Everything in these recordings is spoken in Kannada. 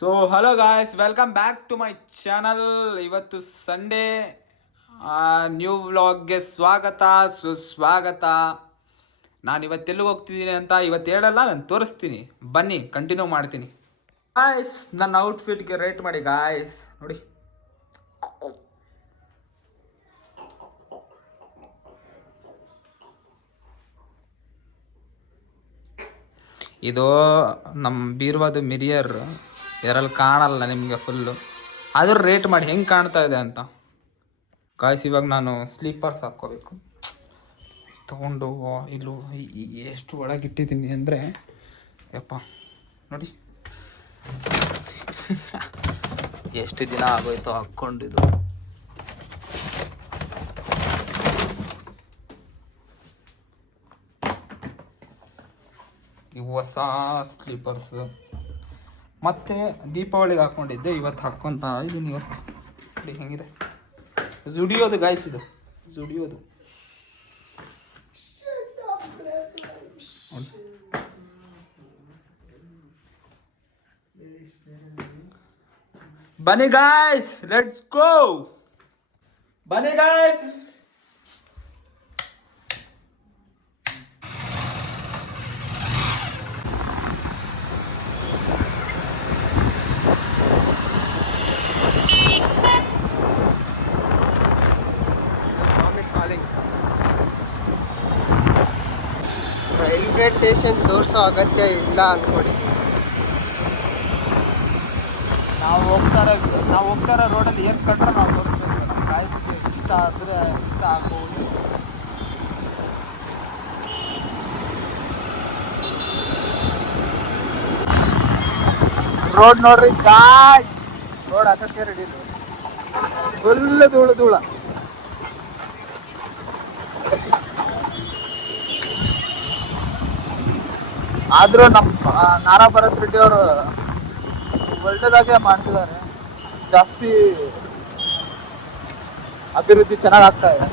So hello guys, welcome back to my channel. ಇವತ್ತು ಸಂಡೇ, ನ್ಯೂ ವ್ಲಾಗ್ಗೆ ಸ್ವಾಗತ ಸುಸ್ವಾಗತ. ನಾನು ಇವತ್ತೆಲ್ಲಿಗೆ ಹೋಗ್ತಿದ್ದೀನಿ ಅಂತ ಇವತ್ತು ಹೇಳಲ್ಲ, ನಾನು ತೋರಿಸ್ತೀನಿ. ಬನ್ನಿ, ಕಂಟಿನ್ಯೂ ಮಾಡ್ತೀನಿ. ಗಾಯ್ಸ್, ನನ್ನ ಔಟ್ಫಿಟ್ಗೆ ರೇಟ್ ಮಾಡಿ ಗಾಯ್ಸ್. ನೋಡಿ, ಇದು ನಮ್ಮ ಬೀರ್ವಾದ ಮಿರಿಯರ್. ಯಾರಲ್ಲಿ ಕಾಣಲ್ಲ ನಿಮಗೆ ಫುಲ್ಲು, ಆದರೂ ರೇಟ್ ಮಾಡಿ ಹೆಂಗೆ ಕಾಣ್ತಾ ಇದೆ ಅಂತ. ಗಾಯ್ಸ್, ಇವಾಗ ನಾನು ಸ್ಲೀಪರ್ಸ್ ಹಾಕ್ಕೋಬೇಕು. ತೊಗೊಂಡು ಇಲ್ಲೂ ಎಷ್ಟು ಒಳಗಿಟ್ಟಿದ್ದೀನಿ ಅಂದರೆ, ಯಪ್ಪ ನೋಡಿ ಎಷ್ಟು ದಿನ ಆಗೋಯ್ತು ಹಾಕ್ಕೊಂಡಿದ್ದು. ಇವು ಹೊಸ ಸ್ಲೀಪರ್ಸ್. ಮತ್ತೆ ದೀಪಾವಳಿಗೆ ಹಾಕ್ಕೊಂಡಿದ್ದೆ, ಇವತ್ತು ಹಾಕ್ಕೊತಾ ಇದ್ದೀನಿ. ಇವತ್ತು ನೋಡಿ ಹೆಂಗಿದೆ. ಜುಡಿಯೋದು ಗಾಯ್ಸ್, ಇದು ಜುಡಿಯೋದು. ಬನ್ನಿ ಗಾಯ್ಸ್, ಲೆಟ್ಸ್ ಗೋ. ಬನ್ನಿ ಗಾಯ್ಸ್. ರೈಲ್ವೆ ಸ್ಟೇಷನ್ ತೋರಿಸೋ ಅಗತ್ಯ ಇಲ್ಲ ಅನ್ಕೊಡಿ. ನಾವು ಹೋಗ್ತಾರ ರೋಡಲ್ಲಿ ಏನು ಕಂಡ್ರೆ ನಾವು ತೋರಿಸ್ಬೇಕು. ನಮ್ಮ ಗಾಯ್ಸ್ಗೆ ಇಷ್ಟ ಆದರೆ ಇಷ್ಟ ಆಗ್ಬೋದು. ರೋಡ್ ನೋಡ್ರಿ ಗಾಯ್ಸ್, ರೋಡ್ ಹಾಕಕ್ಕೆ ರೆಡಿ ಇದೆ. ಫುಲ್ ಧೂಳ. ಆದರೂ ನಮ್ಮ ನಾರಾ ಭರತ್ ರೆಡ್ಡಿ ಅವರು ಒಳ್ಳೆದಾಗೆ ಮಾಡ್ತಿದ್ದಾರೆ. ಜಾಸ್ತಿ ಅಭಿವೃದ್ಧಿ ಚೆನ್ನಾಗಿ ಆಗ್ತಾ ಇದೆ.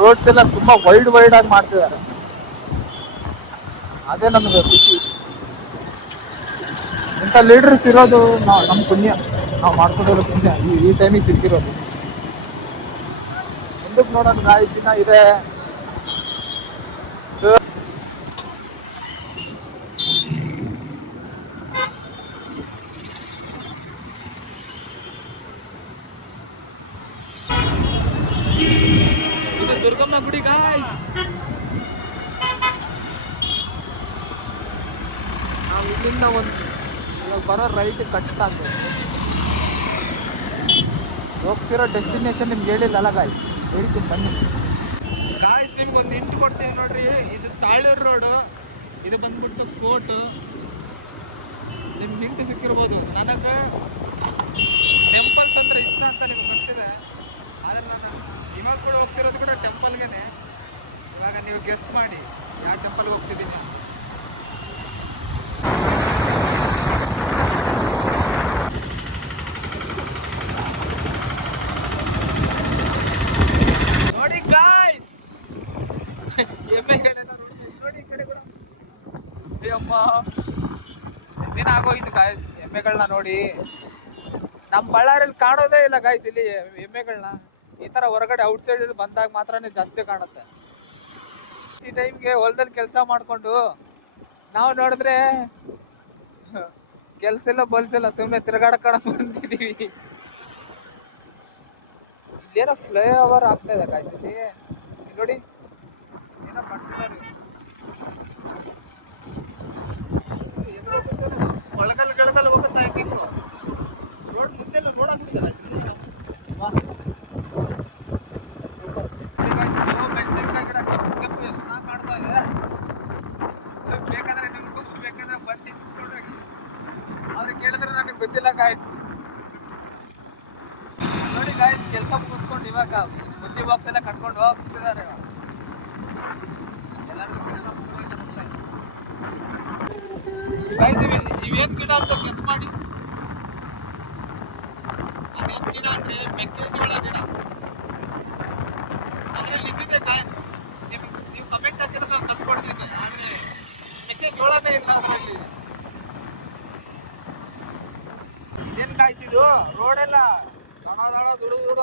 ರೋಡ್ಸ್ ಎಲ್ಲ ತುಂಬ ವೈಡ್ ಆಗಿ ಮಾಡ್ತಿದ್ದಾರೆ. ಅದೇ ನಮಗೆ ಖುಷಿ. ಇಂಥ ಲೀಡರ್ಸ್ ಇರೋದು ನಮ್ಮ ಪುಣ್ಯ, ನಾವು ಮಾಡ್ಕೊಂಡಿರೋ ಪುಣ್ಯ. ಈ ಟೈಮಿಗೆ ಸಿಕ್ಕಿರೋದು. ಮುಂದಕ್ಕೆ ನೋಡೋದು ಗಾಯ ದಿನ ಇದೆ. ದುರ್ಗಮ್ಮ ಗುಡಿ ಗಾಯ್ಸ್. ನಾವು ಇಲ್ಲಿಂದ ಬರೋ ರೈಟ್ ಕಟ್ ಆಗ್ತದೆ. ಹೋಗ್ತಿರೋ ಡೆಸ್ಟಿನೇಷನ್ ನಿಮ್ಗೆ ಹೇಳಿಲ್ಲಲ್ಲ ಗಾಯ್ಸ್, ಹೇಳ್ತೀನಿ ಬನ್ನಿ ಗಾಯ್ಸ್. ನಿಮ್ಗೆ ಒಂದು ಹಿಂಟ್ ಕೊಡ್ತೀನಿ ನೋಡ್ರಿ. ಇದು ತಾಳೂರು ರೋಡು, ಇದು ಬಂದ್ಬಿಟ್ಟು ಕೋಟು. ನಿಮ್ಗೆ ಹಿಂಟ್ ಸಿಕ್ಕಿರ್ಬೋದು. ನನಗೆ ಟೆಂಪಲ್ಸ್ ಅಂದರೆ ಇಷ್ಟ ಅಂತ ನಿಮ್ಗೆ ಗೊತ್ತಿದೆ. ಆದರೆ ನಾನು ಇವಾಗ ಕೂಡ ಹೋಗ್ತಿರೋದು ಕೂಡ ಟೆಂಪಲ್ಗೆ. ಇವಾಗ ನೀವು ಗೆಸ್ ಮಾಡಿ ಯಾವ ಟೆಂಪಲ್ಗೆ ಹೋಗ್ತಿದ್ದೀನಿ. ನೋಡಿ ಗಾಯ್ಸ್, ಎಮ್ಮೆಗಳೆಲ್ಲ ನೋಡಿ. ಈ ಕಡೆ ಕೂಡ ಅಯ್ಯಮ್ಮ, ದಿನ ಆಗೋಯ್ತು ಗಾಯ್ಸ್ ಎಮ್ಮೆಗಳನ್ನ ನೋಡಿ. ನಮ್ಮ ಬಳ್ಳಾರಿಯಲ್ಲಿ ಕಾಣೋದೇ ಇಲ್ಲ ಗಾಯ್ಸ್ ಇಲ್ಲಿ ಎಮ್ಮೆಗಳನ್ನ. ಈ ಥರ ಹೊರಗಡೆ ಔಟ್ಸೈಡ್ ಬಂದಾಗ ಮಾತ್ರನೇ ಜಾಸ್ತಿ ಕಾಣುತ್ತೆ. ಈ ಟೈಮ್ಗೆ ಹೊಲದಲ್ಲಿ ಕೆಲಸ ಮಾಡಿಕೊಂಡು ನಾವು ನೋಡಿದ್ರೆ ಕೆಲಸ ಇಲ್ಲ ಬಲ್ಸಿಲ್ಲ, ಸುಮ್ಮನೆ ತಿರುಗಾಡಕೊಂಡು ಬಂದಿದ್ದೀವಿ. ಇಲ್ಲೇನೋ ಫ್ಲೈ ಓವರ್ ಆಗ್ತಾ ಇದೆ ಗಾಯ್ಸ್. ಇಲ್ಲಿ ನೋಡಿ ಏನೋ ಮಾಡ್ತಿದ್ದಾರೆ. ಒಳಗಲ್ ಹೋಗುತ್ತಾ ಹೆಂಗಿದ್ರು ರೋಡ್ ಮುಂದೆಲ್ಲ ರೋಡ್ ಆಗ್ಬಿಟ್ಟಿದೆ. ಕೆಂಪು ಎಷ್ಟು ಚೆನ್ನಾಗಿ ಕಾಣ್ತಾ ಇದೆ. ಬೇಕಾದ್ರೆ ನಿಮ್ಗೆ ಬೇಕಾದ್ರೆ ಬಂದು ಕುತ್ಕೊಂಡು ಹೋಗಿ. ಅವ್ರಿಗೆ ಕೇಳಿದ್ರೆ ನನಗೆ ಗೊತ್ತಿಲ್ಲ ಗಾಯ್ಸ್. ನೋಡಿ ಗಾಯ್ಸ್, ಕೆಲಸ ಮುಗಿಸ್ಕೊಂಡು ಇವಾಗ ಬುದ್ಧಿ ಬಾಕ್ಸ್ ಎಲ್ಲ ಕಟ್ಕೊಂಡು ಹೋಗ್ತಿದ್ದಾರೆ. ಎಲ್ಲರಿಗೂ ಕೆಲಸ ಮುಗಿಸ್ಕೊಂಡು ಗಾಯ್ಸ್, ಇವೇನು ಗಿಡ ಅಂತ ಗೆಸ್ ಮಾಡಿ. ಅದೇನು ಗಿಡ ಅಂದರೆ ಮೆಕ್ಕೆಜೋಳ ಗಿಡ. ಅದರಲ್ಲಿ ಇದ್ದಿದೆ ಗಾಯ್ಸ್. ನೀವು ಕಮೆಂಟ್ ಹಾಕಿದ್ರೆ ನಾನು ತಂದ್ಕೊಡ್ತೀನಿ. ಆದರೆ ಮೆಕ್ಕೆಜೋಳನೇ ಇಲ್ಲ ಅದರಲ್ಲಿ.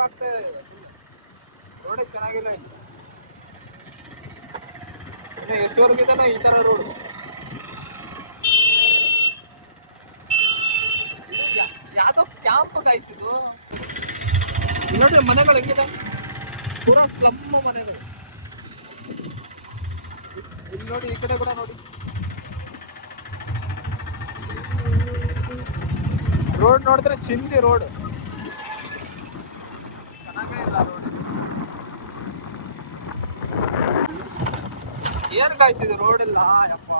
ಆಗ್ತಾ ಇದೆ. ರೋಡೇ ಚೆನ್ನಾಗಿಲ್ಲ ಇಲ್ಲಿ. ಎಷ್ಟುವರೆಗಿದೆಲ್ಲ ಈ ತರ ರೋಡ್. ಯಾವ್ದೋ ಕ್ಯಾಂಪ್ ಗಾಯ್ತಿದ್ದು. ನೋಡ್ರಿ ಮನೆಗಳು ಹೆಂಗಿದೆ, ಪೂರಾ ಸ್ಲಮ್ ಮನೆಗಳು. ಇಲ್ಲಿ ನೋಡಿ, ಈ ಕಡೆ ಕೂಡ ನೋಡಿ. ರೋಡ್ ನೋಡಿದ್ರೆ ಚಿಂದಿ ರೋಡ್, ಚೆನ್ನಾಗೇ ಇಲ್ಲ ರೋಡ್. ಏನ್ ಕಾಯಿಸಿದೆ ರೋಡ್ ಎಲ್ಲ ಯಪ್ಪ.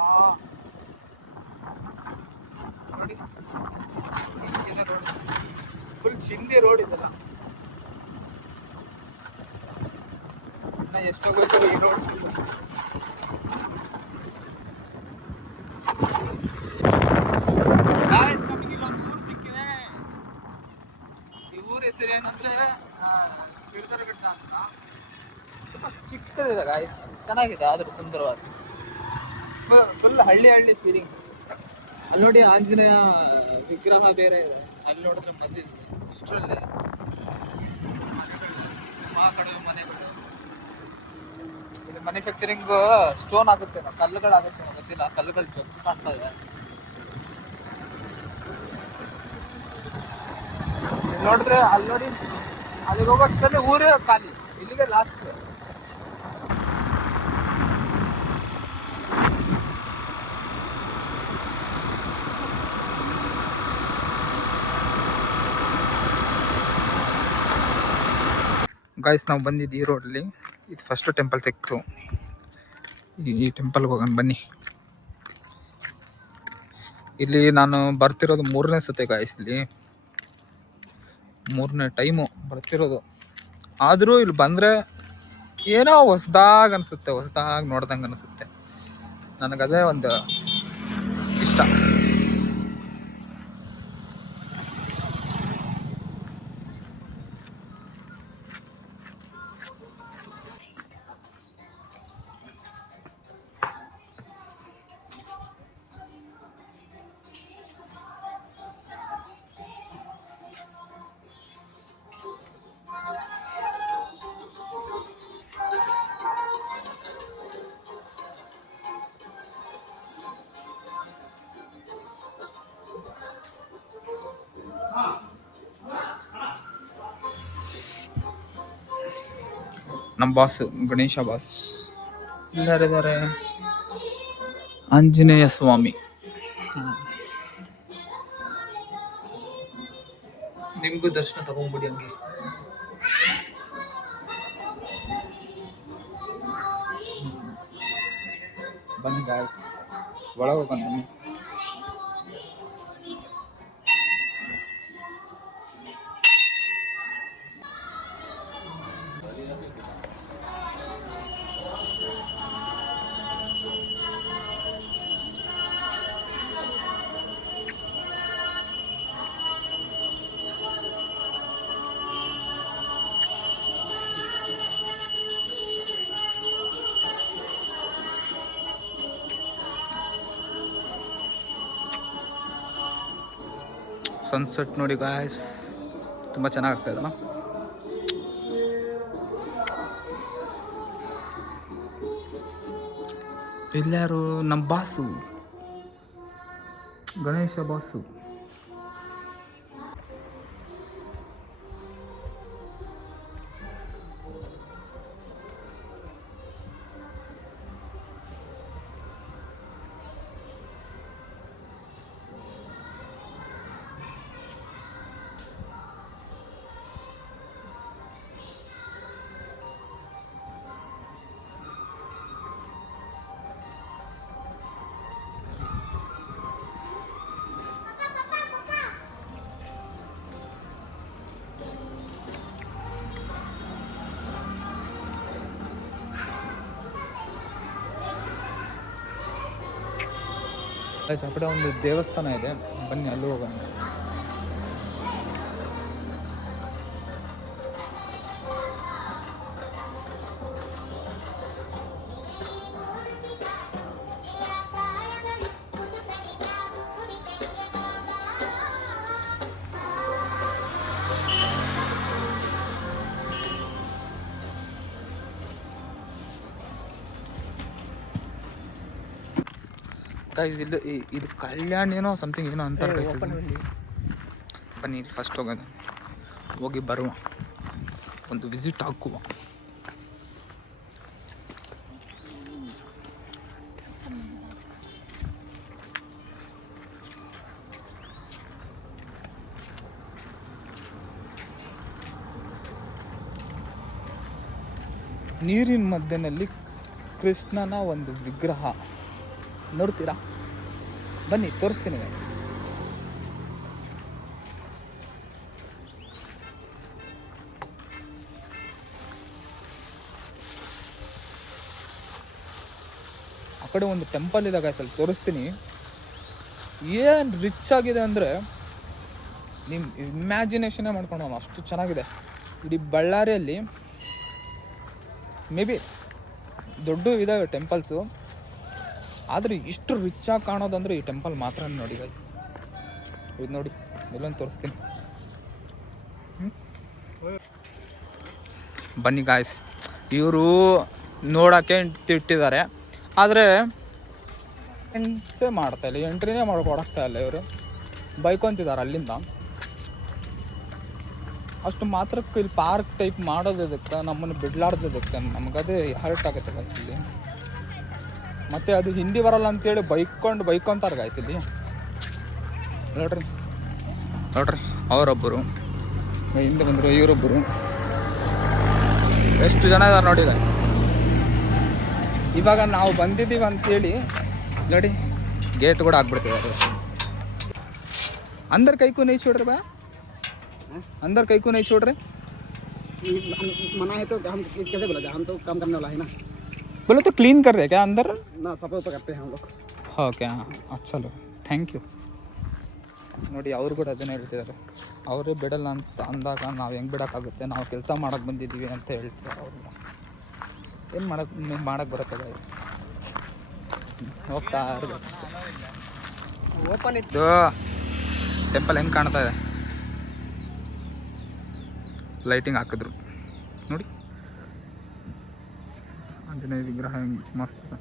ನೋಡಿ ರೋಡ್ ಫುಲ್ ಚಿಂದಿ ರೋಡ್ ಇದೆಲ್ಲ. ಎಷ್ಟೋಗೋಯ್ತು ಈ ರೋಡ್. ನಮಗೆ ಇಲ್ಲೊಂದು ಊರು ಸಿಕ್ಕಿದೆ. ಈ ಊರ ಹೆಸರು ಏನಂದ್ರೆ ಸಿಡ್ದರಘಟ್ಟ ಅಂತ. ತುಂಬ ಚಿಕ್ಕದಿದೆ ಗಾಯ್ಸ್, ಚೆನ್ನಾಗಿದೆ ಆದ್ರೂ ಸುಂದರವಾದ. ಫುಲ್ ಹಳ್ಳಿ ಹಳ್ಳಿ ಫೀಲಿಂಗ್. ಅಲ್ಲಿ ನೋಡಿ ಆಂಜನೇಯ ವಿಗ್ರಹ ಬೇರೆ ಇದೆ. ಅಲ್ಲಿ ನೋಡಿದ್ರೆ ಮಸೀದ್ ಇದೆ. ಇಷ್ಟರಲ್ಲೇ ಮನೆಗಳು. ಇಲ್ಲಿ ಮ್ಯಾನುಫ್ಯಾಕ್ಚರಿಂಗ್ ಸ್ಟೋನ್ ಆಗುತ್ತೆ, ಕಲ್ಲುಗಳಾಗುತ್ತೆ, ಗೊತ್ತಿಲ್ಲ. ಕಲ್ಲುಗಳು ಜೊತೆ ಕಾಣ್ತಾ ಇದೆ. ನೋಡಿದ್ರೆ ಅಲ್ಲಿ ನೋಡಿ, ಅಲ್ಲಿಗೆ ಹೋಗೋಷ್ಟರಲ್ಲಿ ಊರೇ ಖಾಲಿ, ಇಲ್ಲಿಗೆ ಲಾಸ್ಟ್. ಗಾಯ್ಸ್, ನಾವು ಬಂದಿದ್ದು ಈ ರೋಡಲ್ಲಿ. ಇದು ಫಸ್ಟ್ ಟೆಂಪಲ್ ಸಿಕ್ತು. ಈ ಟೆಂಪಲ್ಗೆ ಹೋಗೋಣ ಬನ್ನಿ. ಇಲ್ಲಿ ನಾನು ಬರ್ತಿರೋದು 3ನೇ ಸತಿ ಗಾಯ್ಸ್. ಇಲ್ಲಿ 3ನೇ ಟೈಮು ಬರ್ತಿರೋದು. ಆದರೂ ಇಲ್ಲಿ ಬಂದರೆ ಏನೋ ಹೊಸ್ದಾಗಿ ಅನಿಸುತ್ತೆ, ಹೊಸ್ದಾಗಿ ನೋಡ್ದಂಗೆ ಅನಿಸುತ್ತೆ. ನನಗದೇ ಒಂದು ಇಷ್ಟ. ನಮ್ಮ ಬಾಸ್ ಗಣೇಶ ಬಾಸ್ ಎಲ್ಲರಿದ್ದಾರೆ. ಆಂಜನೇಯ ಸ್ವಾಮಿ. ನಿಮಗೂ ದರ್ಶನ ತಗೊಂಡ್ಬಿಡಿ ಹಂಗೆ. ಬನ್ನಿ ಗಾಯ್ಸ್, ಒಳಗೆ ಹೋಗೋಣ ಬನ್ನಿ. ಸನ್ಸೆಟ್ ನೋಡಿ ಗಾಯ್ಸ್, ತುಂಬ ಚೆನ್ನಾಗಿ ಆಗ್ತಾ ಇದೆಯಲ್ಲ. ಎಲ್ಲಾರು ನಮ್ಮ ಬಾಸು, ಗಣೇಶ ಬಾಸು. ಆ ಕಡೆ ಒಂದು ದೇವಸ್ಥಾನ ಇದೆ, ಬನ್ನಿ ಅಲ್ಲಿ ಹೋಗೋಣ. ಗೈಸ್ ಇಲ್ಲಿ ಇದು ಕಲ್ಯಾಣ ಏನೋ ಸಮಥಿಂಗ್ ಏನೋ ಅಂತಾರೆ ಗೈಸ್. ಬನ್ನಿ ಫಸ್ಟ್ ಹೋಗೋದು, ಹೋಗಿ ಬರುವ, ಒಂದು ವಿಸಿಟ್ ಹಾಕುವ. ನೀರಿನ ಮಧ್ಯದಲ್ಲಿ ಕೃಷ್ಣನ ಒಂದು ವಿಗ್ರಹ ನೋಡ್ತೀರಾ? ಬನ್ನಿ ತೋರಿಸ್ತೀನಿ ಗೈಸ್. ಆ ಕಡೆ ಒಂದು ಟೆಂಪಲ್ ಇದೆ ಗೈಸ್, ಅಲ್ಲಿ ತೋರಿಸ್ತೀನಿ. ಏನು ರಿಚ್ ಆಗಿದೆ ಅಂದರೆ ನಿಮ್ಮ ಇಮ್ಯಾಜಿನೇಷನ್ನೇ ಮಾಡ್ಕೊಂಡು ಅಷ್ಟು ಚೆನ್ನಾಗಿದೆ. ಇಡೀ ಬಳ್ಳಾರಿಯಲ್ಲಿ ಮೇ ಬಿ ದೊಡ್ಡ ಇದ್ದಾವೆ ಟೆಂಪಲ್ಸು, ಆದರೆ ಇಷ್ಟು ರಿಚ್ಚಾಗಿ ಕಾಣೋದಂದರೆ ಈ ಟೆಂಪಲ್ ಮಾತ್ರ ನೋಡಿ ಗೈಸ್. ಇದು ನೋಡಿ, ಎಲ್ಲೊಂದು ತೋರಿಸ್ತೀನಿ. ಬನ್ನಿ ಗಾಯ್ಸ್, ಇವರು ನೋಡೋಕ್ಕೆ ಇಟ್ಟಿದ್ದಾರೆ, ಆದರೆ ಎಂಟ್ರೇ ಮಾಡ್ತಾಯಿಲ್ಲ, ಎಂಟ್ರಿನೇ ಮಾಡ್ಕೊಡಕ್ತಾ ಇಲ್ಲ. ಇವರು ಬೈಕೊಂತಿದ್ದಾರೆ ಅಲ್ಲಿಂದ. ಅಷ್ಟು ಮಾತ್ರಕ್ಕೆ ಇಲ್ಲಿ ಪಾರ್ಕ್ ಟೈಪ್ ಮಾಡೋದಕ್ಕೆ ನಮ್ಮನ್ನು ಬಿಡ್ಲಾರ್ದದಕ್ಕೆ ನಮಗದೇ ಹರ್ಟ್ ಆಗುತ್ತೆ ಗಾಯ್ಸ್ ಇಲ್ಲಿ. ಮತ್ತು ಅದು ಹಿಂದಿ ಬರಲ್ಲ ಅಂತೇಳಿ ಬೈಕೊಂತಾರೆ ಗಾಯ್ಸ್ ಇಲ್ಲಿ. ನೋಡ್ರಿ ಅವರೊಬ್ಬರು ಹಿಂದೆ ಬಂದರು, ಇವರೊಬ್ಬರು, ಎಷ್ಟು ಜನ ಇದ್ದಾರೆ ನೋಡಿ ಗಾಯ್ಸ್. ಇವಾಗ ನಾವು ಬಂದಿದ್ದೀವಿ ಅಂತೇಳಿ ನೋಡಿ ಗೇಟ್ ಕೂಡ ಆಗ್ಬಿಡ್ತೀವಿ. अंदर कई को नहीं छोड़ रहे भैया, अंदर कई को नहीं छोड़ रहे? मना है तो हम कैसे बोला जाए, हम तो काम करने वाला है ना. बोलो तो क्लीन कर रहे क्या अंदर? ना सफाई तो करते हैं हम लोग. ಓಕೆ, अच्छा लो, ಥ್ಯಾಂಕ್ ಯು. ನೋಡಿ ಅವರು ಕೂಡ ಅದನ್ನೇ ಹೇಳ್ತಿದ್ದಾರೆ, ಅವರೇ ಬಿಡಲ್ಲ ಅಂತ ಅಂದಾಗ ನಾವು ಹೆಂಗೆ ಬಿಡೋಕ್ಕಾಗುತ್ತೆ, ನಾವು ಕೆಲಸ ಮಾಡೋಕ್ಕೆ ಬಂದಿದ್ದೀವಿ ಅಂತ ಹೇಳ್ತಿದ್ದಾರೆ. ಅವ್ರನ್ನ ಏನು ಮಾಡೋಕ್ಕೆ ಬರುತ್ತೆ, ಹೋಗ್ತಾ ಇರಬೇಕು ಅಷ್ಟೇ. ಓಪನ್ ಇದು ಟೆಂಪಲ್ ಹೆಂಗೆ ಕಾಣ್ತಾ ಇದೆ, ಲೈಟಿಂಗ್ ಹಾಕಿದ್ರು ನೋಡಿ, ಆಂಜನೇಯ ವಿಗ್ರಹ ಹೆಂಗೆ ಮಸ್ತ್ ಇದೆ.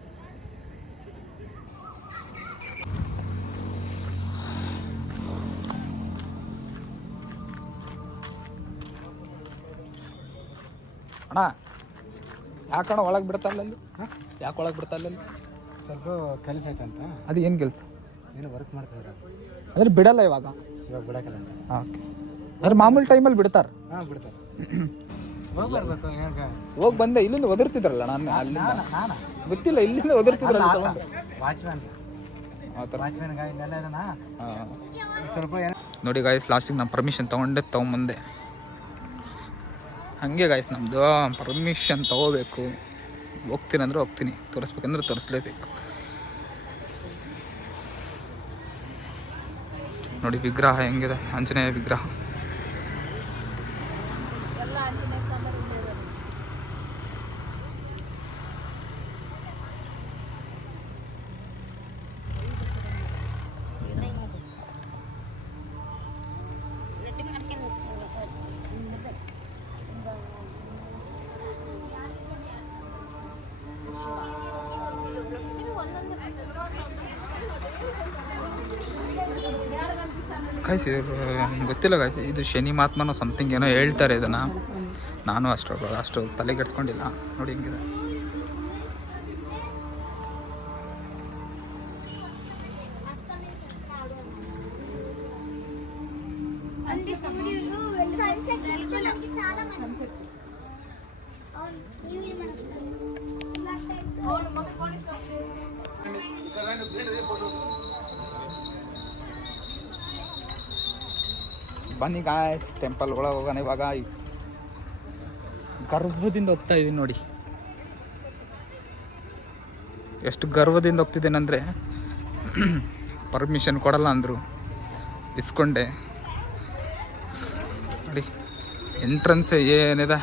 ಅಣ್ಣ ಯಾಕಣ್ಣ ಒಳಗೆ ಬಿಡ್ತಾರಲ್ಲ ಅಲ್ಲಿ? ಯಾಕೆ ಒಳಗೆ ಬಿಡ್ತಾರಲ್ಲ ಅಲ್ಲಿ? ಸ್ವಲ್ಪ ಕೆಲಸ ಆಯ್ತಂತ. ಅದು ಏನು ಕೆಲಸ? ಏನು ವರ್ಕ್ ಮಾಡ್ತಿದ್ದಾರೆ, ಅದ್ರ ಬಿಡಲ್ಲ ಇವಾಗ ಬಿಡಕ್ಕಲ್ಲ ಅಂತ. ಓಕೆ, ಅದ್ರ ಮಾಮೂಲಿ ಟೈಮಲ್ಲಿ ಬಿಡ್ತಾರೆ. ಹಾಂ ಬಿಡ್ತಾರೆ. ಹೋಗಿ ಬರ್ಬೇಕು. ಹೋಗಿ ಬಂದೆ, ಇಲ್ಲಿಂದ ಒದರ್ತಿದ್ರಲ್ಲ ನಾನು ಅಲ್ಲಿಂದ, ಗೊತ್ತಿಲ್ಲ ಇಲ್ಲಿಂದ ಒದರ್ತಿದ್ರಲ್ಲ ವಾಚ್ಮ್ಯಾನ್ ಆ ಥರ. ವಾಚ್ಮ್ಯಾನ್ ಇಲ್ಲೆಲ್ಲ ಇದನ್ನ ಸ್ವಲ್ಪ ನೋಡಿ ಗಾಯ್ಸ್, ಲಾಸ್ಟಿಗೆ ನಾನು ಪರ್ಮಿಷನ್ ತೊಗೊಂಬಂದೆ. ಹಾಗೆ ಗಾಯ್ಸ್, ನಮ್ಮದು ಪರ್ಮಿಷನ್ ತೊಗೋಬೇಕು. ಹೋಗ್ತೀನಿ ಅಂದರೆ ಹೋಗ್ತೀನಿ, ತೋರಿಸ್ಬೇಕಂದ್ರೆ ತೋರಿಸ್ಲೇಬೇಕು. ನೋಡಿ ವಿಗ್ರಹ ಹೆಂಗಿದೆ, ಆಂಜನೇಯ ವಿಗ್ರಹ. ಗಾಯ್ಸ್ ಗೊತ್ತಿಲ್ಲ ಗಾಯ್ಸ್, ಇದು ಶನಿ ಮಹಾತ್ಮನೋ ಸಮಥಿಂಗ್ ಏನೋ ಹೇಳ್ತಾರೆ ಇದನ್ನು, ನಾನು ಅಷ್ಟು ತಲೆಗೆಡ್ಸ್ಕೊಂಡಿಲ್ಲ. ನೋಡಿ ಹೆಂಗಿದೆ. ಬನ್ನಿ ಗಾಯ್ಸ್, ಟೆಂಪಲ್ ಒಳಗೆ ಹೋಗೋಣ ಇವಾಗ. ಗರ್ವದಿಂದ ಹೋಗ್ತಾ ಇದ್ದೀನಿ ನೋಡಿ, ಎಷ್ಟು ಗರ್ವದಿಂದ ಹೋಗ್ತಿದ್ದೇನೆಂದರೆ ಪರ್ಮಿಷನ್ ಕೊಡಲ್ಲ ಅಂದರು, ಇಸ್ಕೊಂಡೆ. ನೋಡಿ ಎಂಟ್ರೆನ್ಸ್ ಏನಿದೆ,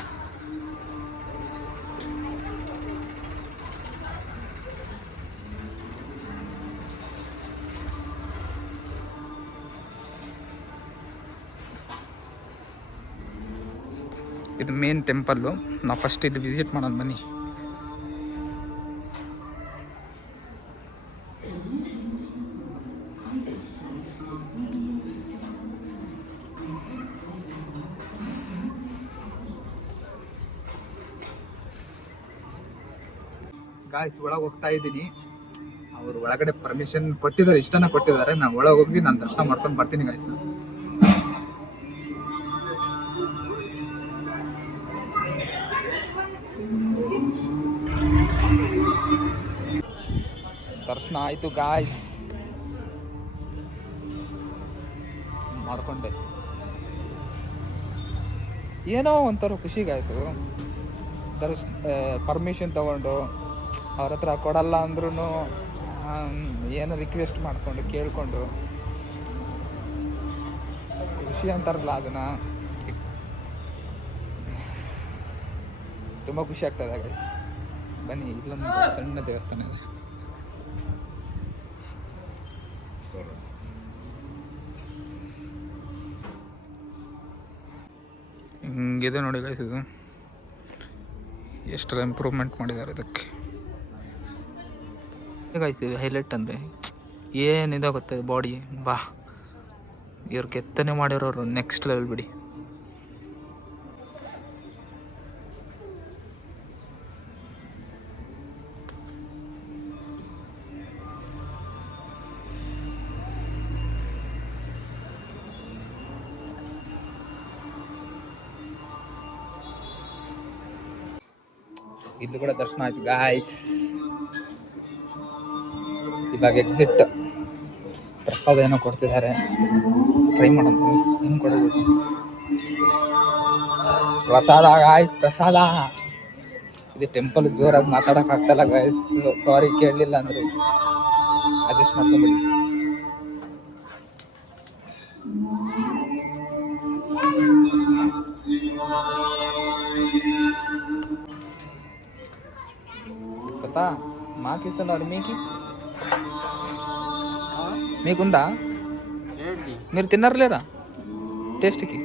ಇದು ಮೇನ್ ಟೆಂಪಲ್ಲು. ನಾವು ಫಸ್ಟ್ ಇಲ್ಲಿ ವಿಸಿಟ್ ಮಾಡೋಣ ಬನ್ನಿ. ಗಾಯ್ಸ್ ಒಳಗೆ ಹೋಗ್ತಾ ಇದ್ದೀನಿ. ಅವರು ಒಳಗಡೆ ಪರ್ಮಿಷನ್ ಕೊಟ್ಟಿದ್ದಾರೆ, ಇಷ್ಟನ ಕೊಟ್ಟಿದ್ದಾರೆ. ನಾನು ಒಳಗೆ ಹೋಗಿ ನಾನು ದರ್ಶನ ಮಾಡ್ಕೊಂಡು ಬರ್ತೀನಿ ಗಾಯ್ಸ್. ದರ್ಶನ ಆಯ್ತು ಗಾಯ್ಸ್, ಮಾಡ್ಕೊಂಡೆ. ಏನೋ ಒಂಥರ ಖುಷಿ ಗಾಯ್ಸು. ಪರ್ಮಿಷನ್ ತಗೊಂಡು ಅವ್ರ ಹತ್ರ ಕೊಡಲ್ಲ ಅಂದ್ರೂ ಏನೋ ರಿಕ್ವೆಸ್ಟ್ ಮಾಡಿಕೊಂಡು ಕೇಳಿಕೊಂಡು ಖುಷಿ ಅಂತಾರಲ್ಲ, ಅದನ್ನ ತುಂಬ ಖುಷಿ ಆಗ್ತದೆ ಹಾಗೆ. ಬನ್ನಿ, ಇಲ್ಲೊಂದು ಸಣ್ಣ ದೇವಸ್ಥಾನ ಇದೆ. ಹಿಂಗಿದೆ ನೋಡಿ ಗೈಸ್, ಇದು ಎಷ್ಟೆಲ್ಲ ಇಂಪ್ರೂವ್ಮೆಂಟ್ ಮಾಡಿದ್ದಾರೆ ಇದಕ್ಕೆ ಗೈಸ್. ಹೈಲೈಟ್ ಅಂದರೆ ಏನಿದೆ ಗೊತ್ತೆ, ಬಾಡಿ ಬಾ, ಇವ್ರು ಕೆತ್ತನೆ ಮಾಡಿರೋರು ನೆಕ್ಸ್ಟ್ ಲೆವೆಲ್ ಬಿಡಿ. ಇಲ್ಲಿ ಕೂಡ ದರ್ಶನ ಆಯ್ತು ಗಾಯ್ಸ್. ಇವಾಗ ಎಕ್ಸಿಟ್. ಪ್ರಸಾದ ಏನೋ ಕೊಡ್ತಿದ್ದಾರೆ, ಟ್ರೈ ಮಾಡೋಣ ಏನು ಕೊಡಬೇಕು. ಪ್ರಸಾದ ಗಾಯ್ಸ್, ಪ್ರಸಾದ. ಇದು ಟೆಂಪಲ್ ಜೋರಾಗಿ ಮಾತಾಡಕ್ ಆಗ್ತಲ್ಲ ಗಾಯ್ಸ್, ಸಾರಿ ಕೇಳಲಿಲ್ಲ ಅಂದ್ರು ಅಡ್ಜಸ್ಟ್ ಮಾಡ್ಕೊಂಬಿಡಿ. పతా మాకు ఇస్తున్నారు, మీకుందా? మీరు తిన్నారు లేదా టేస్ట్కి?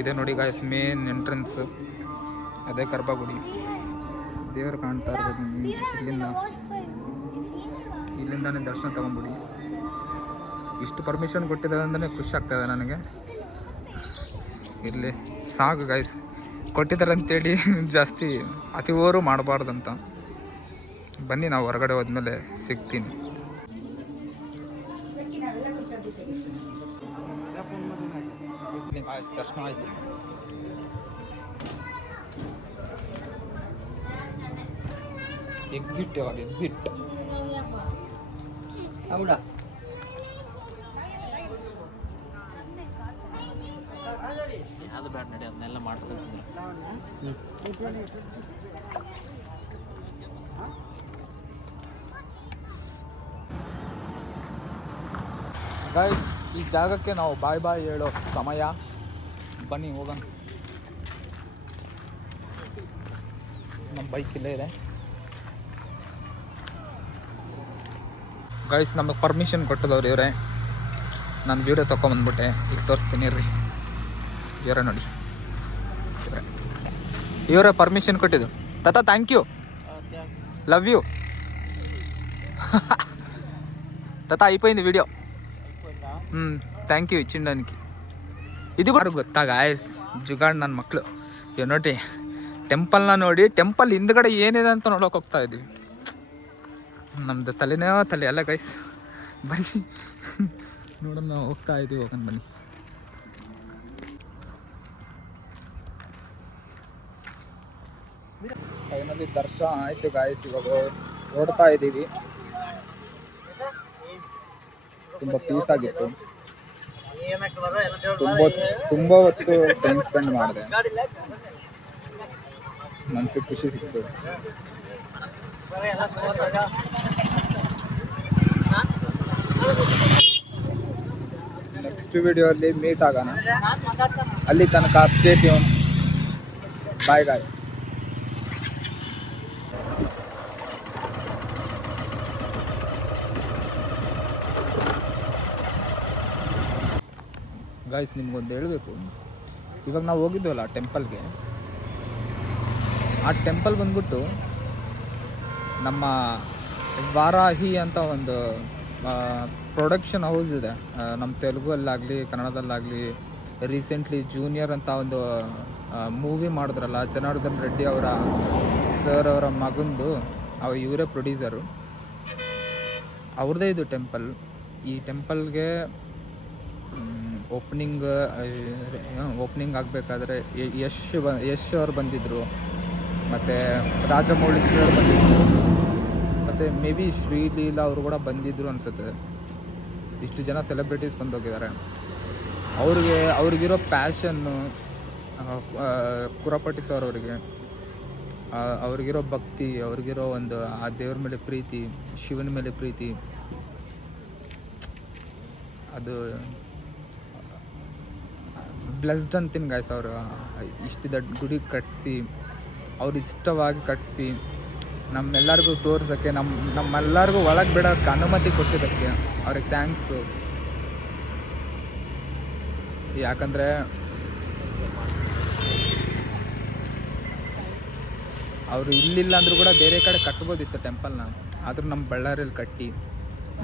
ಇದೆ ನೋಡಿ ಗಾಯ್ಸ್, ಮೇನ್ ಎಂಟ್ರೆನ್ಸ್ ಅದೇ ಗರ್ಭಗುಡಿ. ದೇವರು ಕಾಣ್ತಾ ಇರ್ಬೋದು ಇಲ್ಲಿಂದಾನೇ ದರ್ಶನ ತಗೊಂಡ್ಬಿಡಿ. ಇಷ್ಟು ಪರ್ಮಿಷನ್ ಕೊಟ್ಟಿದ್ದಾರೆ ಅಂದ್ರೆ ಖುಷಿ ಆಗ್ತದೆ ನನಗೆ. ಇರಲಿ ಸಾಕು ಗಾಯ್ಸ್, ಕೊಟ್ಟಿದ್ದಾರೆ ಅಂತೇಳಿ ಜಾಸ್ತಿ ಅತಿ ಓವರು ಮಾಡಬಾರ್ದಂತ. ಬನ್ನಿ, ನಾವು ಹೊರಗಡೆ ಹೋದ್ಮೇಲೆ ಸಿಗ್ತೀನಿ. ದರ್ಶನ ಆಯ್ತು. ಎಕ್ಸಿಟ್ ಯಾವಾಗ? ಎಕ್ಸಿಟ್ ಹೌದಾ? ಯಾವುದು ಬ್ಯಾಡ್ ನಡಿ, ಅದನ್ನೆಲ್ಲ ಮಾಡಿಸ್ಕೊಳ್ತೀನಿ. ಗೈಸ್, ಈ ಜಾಗಕ್ಕೆ ನಾವು ಬಾಯ್ ಬಾಯ್ ಹೇಳೋ ಸಮಯ. ಬನ್ನಿ ಹೋಗೋಣ. ನಮ್ಮ ಬೈಕ್ ಇಲ್ಲೇ ಇದೆ ಗೈಸ್. ನಮಗೆ ಪರ್ಮಿಷನ್ ಕೊಟ್ಟಿದವ್ರು ಇವರೇ. ನಾನು ವೀಡಿಯೋ ತೊಗೊಂಬಂದ್ಬಿಟ್ಟೆ, ಈಗ ತೋರಿಸ್ತೀನಿ ರೀ. ಇವರೇ ನೋಡಿ, ಇವರೇ ಪರ್ಮಿಷನ್ ಕೊಟ್ಟಿದ್ದು. ತಾತ ಥ್ಯಾಂಕ್ ಯು, లవ్ యూ. తాత అయిపోయింది వీడియో. Thank you ఇచ్చిండానికి. ఇది కూడా ಗೊತ್ತಾ ಗಾಯ್ಸ್, ಜುಗಾಡ್ ನನ್ನ ಮಕ್ಕಳು. ಇವ್ ನೋಡಿ, ಟೆಂಪಲ್ನ ನೋಡಿ, ಟೆಂಪಲ್ ಹಿಂದ್ಗಡೆ ಏನಿದೆ ಅಂತ ನೋಡೋಕೆ ಹೋಗ್ತಾ ಇದ್ದೀವಿ. ನಮ್ಮದು ತಲೆನೇ ತಲೆ ಅಲ್ಲ ಗೈಸ್. ಬನ್ನಿ ನೋಡೋಣ, ನಾವು ಹೋಗ್ತಾ ಇದ್ದೀವಿ. ಹೋಗೋಣ ಬನ್ನಿ. ಫೈನಲಿ ದರ್ಶನ ಆಯಿತು ಗಾಯ್ಸ್. ಇವಾಗ ಓಡ್ತಾ ಇದ್ದೀವಿ. ತುಂಬ ಪೀಸ್ ಆಗಿತ್ತು. ತುಂಬ ಹೊತ್ತು ಟೈಮ್ ಸ್ಪೆಂಡ್ ಮಾಡಿದೆ. ಮನಸ್ಸಿಗೆ ಖುಷಿ ಸಿಕ್ತು. ನೆಕ್ಸ್ಟ್ ವಿಡಿಯೋ ಅಲ್ಲಿ ಮೀಟ್ ಆಗೋಣ. ಅಲ್ಲಿ ತನಕ stay tune. Bye guys. Guys ನಿಮ್ಗೊಂದು ಹೇಳಬೇಕು, ಇವಾಗ ನಾವು ಹೋಗಿದ್ವಲ್ಲ ಟೆಂಪಲ್ಗೆ, ಆ ಟೆಂಪಲ್ ಬಂದ್ಬಿಟ್ಟು ನಮ್ಮ ವಾರಾಹಿ ಅಂತ ಒಂದು ಪ್ರೊಡಕ್ಷನ್ ಹೌಸ್ ಇದೆ. ನಮ್ಮ ತೆಲುಗಲ್ಲಾಗಲಿ ಕನ್ನಡದಲ್ಲಾಗಲಿ ರೀಸೆಂಟ್ಲಿ ಜೂನಿಯರ್ ಅಂತ ಒಂದು ಮೂವಿ ಮಾಡಿದ್ರಲ್ಲ, ಜನಾರ್ದನ್ ರೆಡ್ಡಿ ಅವರ ಸರ್ ಅವರ ಮಗಂದು, ಇವರೇ ಪ್ರೊಡ್ಯೂಸರು, ಅವ್ರದ್ದೇ ಇದು ಟೆಂಪಲ್. ಈ ಟೆಂಪಲ್ಗೆ ಓಪನಿಂಗ್ ಆಗಬೇಕಾದ್ರೆ ಯಶ್ ಅವ್ರು ಬಂದಿದ್ದರು, ಮತ್ತು ರಾಜಮೌಳಿ ಸರ್ ಬಂದಿದ್ದರು, ಮತ್ತು ಮೇ ಬಿ ಶ್ರೀಲೀಲಾ ಅವರು ಕೂಡ ಬಂದಿದ್ದರು ಅನಿಸುತ್ತೆ. ಇಷ್ಟು ಜನ ಸೆಲೆಬ್ರಿಟೀಸ್ ಬಂದೋಗಿದ್ದಾರೆ. ಅವ್ರಿಗಿರೋ ಪ್ಯಾಷನ್ನು, ಕುರಪಟ್ಟಿ ಸರ್ ಅವ್ರಿಗಿರೋ ಭಕ್ತಿ, ಅವ್ರಿಗಿರೋ ಒಂದು ಆ ದೇವ್ರ ಮೇಲೆ ಪ್ರೀತಿ, ಶಿವನ ಮೇಲೆ ಪ್ರೀತಿ, ಅದು ಬ್ಲೆಸ್ಡ್ ಅಂತೀನಿ ಗಾಯ್ಸ್. ಅವರು ಇಷ್ಟು ದೊಡ್ಡ ಗುಡಿ ಕಟ್ಟಿಸಿ, ಅವ್ರು ಇಷ್ಟವಾಗಿ ಕಟ್ಟಿಸಿ ನಮ್ಮೆಲ್ಲರಿಗೂ ತೋರ್ಸೋಕ್ಕೆ, ನಮ್ಮೆಲ್ಲರಿಗೂ ಒಳಗೆ ಬಿಡೋಕ್ಕೆ ಅನುಮತಿ ಕೊಟ್ಟಿದ್ದಕ್ಕೆ ಅವ್ರಿಗೆ ಥ್ಯಾಂಕ್ಸು. ಯಾಕಂದರೆ ಅವರು ಇಲ್ಲಿಲ್ಲ ಅಂದರೂ ಕೂಡ ಬೇರೆ ಕಡೆ ಕಟ್ಬೋದಿತ್ತು ಟೆಂಪಲ್ನ, ಆದರೂ ನಮ್ಮ ಬಳ್ಳಾರಿಯಲ್ಲಿ ಕಟ್ಟಿ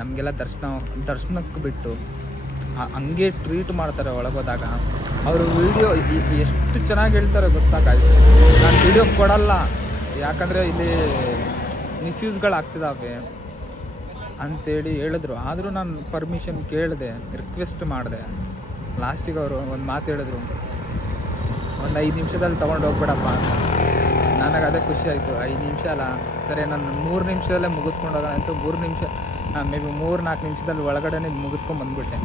ನಮಗೆಲ್ಲ ದರ್ಶನಕ್ಕೆ ಬಿಟ್ಟು ಹಂಗೆ ಟ್ರೀಟ್ ಮಾಡ್ತಾರೆ. ಒಳಗೋದಾಗ ಅವರು ವೀಡಿಯೋ ಎಷ್ಟು ಚೆನ್ನಾಗಿ ಹೇಳ್ತಾರೆ ಗೊತ್ತಾಗಾಯ್ತು. ನಾನು ವೀಡಿಯೋ ಕೊಡಲ್ಲ, ಯಾಕಂದರೆ ಇಲ್ಲಿ ಮಿಸ್ಯೂಸ್ಗಳಾಗ್ತಿದ್ದಾವೆ ಅಂಥೇಳಿ ಹೇಳಿದ್ರು. ಆದರೂ ನಾನು ಪರ್ಮಿಷನ್ ಕೇಳಿದೆ, ರಿಕ್ವೆಸ್ಟ್ ಮಾಡಿದೆ. ಲಾಸ್ಟಿಗೆ ಅವರು ಒಂದು ಮಾತು ಹೇಳಿದ್ರು, ಒಂದು 5 ನಿಮಿಷದಲ್ಲಿ ತೊಗೊಂಡು ಹೋಗ್ಬೇಡಪ್ಪ ಅಂತ. ನನಗೆ ಅದೇ ಖುಷಿ ಆಯಿತು. 5 ನಿಮಿಷ ಅಲ್ಲ, ಸರಿ ನಾನು 3 ನಿಮಿಷದಲ್ಲೇ ಮುಗಿಸ್ಕೊಂಡು ಹೋಗೋಣ ಅಂತ 3 ನಿಮಿಷ, ಮೇ ಬಿ 3-4 ನಿಮಿಷದಲ್ಲಿ ಒಳಗಡೆ ಮುಗಿಸ್ಕೊಂಡು ಬಂದುಬಿಟ್ಟೆ.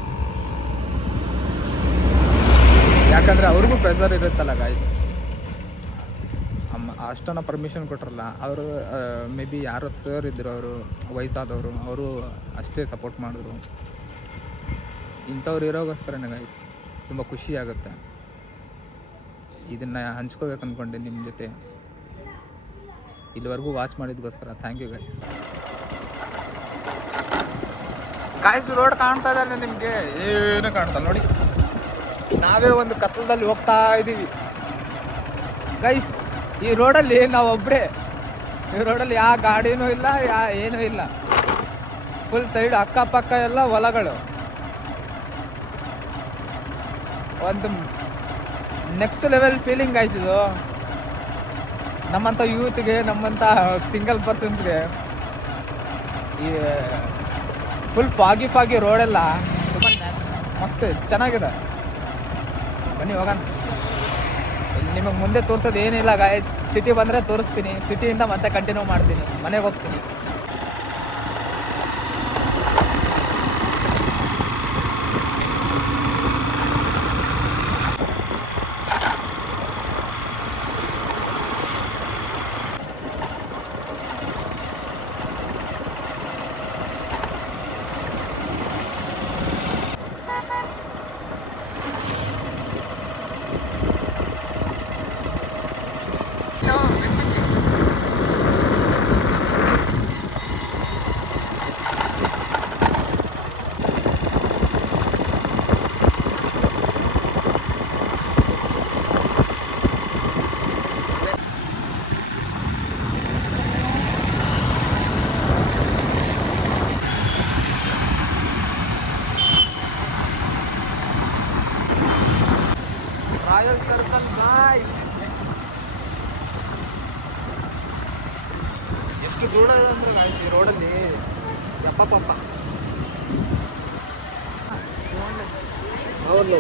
ಯಾಕಂದರೆ ಅವ್ರಿಗೂ ಪ್ರೆಸರ್ ಇರುತ್ತಲ್ಲ ಗಾಯ್ಸ್. ಅಷ್ಟನ್ನು ಪರ್ಮಿಷನ್ ಕೊಟ್ರಲ್ಲ ಅವರು, ಮೇ ಬಿ ಯಾರೋ ಸರ್ ಇದ್ದರು, ಅವರು ವಯಸ್ಸಾದವರು, ಅವರು ಅಷ್ಟೇ ಸಪೋರ್ಟ್ ಮಾಡಿದ್ರು. ಇಂಥವ್ರು ಇರೋಗೋಸ್ಕರನೇ ಗಾಯ್ಸ್ ತುಂಬ ಖುಷಿ ಆಗುತ್ತೆ. ಇದನ್ನು ಹಂಚ್ಕೋಬೇಕು ಅಂದ್ಕೊಂಡೆ ನಿಮ್ಮ ಜೊತೆ. ಇಲ್ಲಿವರೆಗೂ ವಾಚ್ ಮಾಡಿದ್ದಕ್ಕೋಸ್ಕರ thank you guys. Guys road ಕಾಣ್ತಾ ಇದೆ ನಿಮಗೆ? ಏನು ಕಾಣ್ತಲ್ಲ ನೋಡಿ, ನಾವೇ ಒಂದು ಕತ್ತಲದಲ್ಲಿ ಹೋಗ್ತಾ ಇದ್ದೀವಿ ಗೈಸ್. ಈ ರೋಡಲ್ಲಿ ನಾವೊಬ್ಬರೇ, ಈ ರೋಡಲ್ಲಿ ಯಾವ ಗಾಡಿನೂ ಇಲ್ಲ, ಏನೂ ಇಲ್ಲ. ಫುಲ್ ಸೈಡ್ ಅಕ್ಕಪಕ್ಕ ಎಲ್ಲ ಹೊಲಗಳು. ಒಂದು ನೆಕ್ಸ್ಟ್ ಲೆವೆಲ್ ಫೀಲಿಂಗ್ ಗೈಸ್ ಇದು. ನಮ್ಮಂಥ ಯೂತ್ಗೆ, ನಮ್ಮಂಥ ಸಿಂಗಲ್ ಪರ್ಸನ್ಸ್ಗೆ ಈ ಫುಲ್ ಫಾಗಿ ರೋಡೆಲ್ಲ ತುಂಬ ಮಸ್ತ್ ಚೆನ್ನಾಗಿದೆ. ಬನ್ನಿ ಹೋಗೋಣ. ಇಲ್ಲಿ ನಿಮಗೆ ಮುಂದೆ ತೋರಿಸೋದು ಏನಿಲ್ಲ ಗಾಯ್ಸ್. ಸಿಟಿ ಬಂದರೆ ತೋರಿಸ್ತೀನಿ, ಸಿಟಿಯಿಂದ ಮತ್ತೆ ಕಂಟಿನ್ಯೂ ಮಾಡ್ತೀನಿ, ಮನೆಗೆ ಹೋಗ್ತೀನಿ. Royal circle guys. ಎಷ್ಟು ದೂರ ಇದೆ ಅಂದರೆ ಗಾಯ್ಸ್ ಈ ರೋಡಲ್ಲಿ ಯಪ್ಪಪ್ಪ. ಅವ್ರಲ್ಲ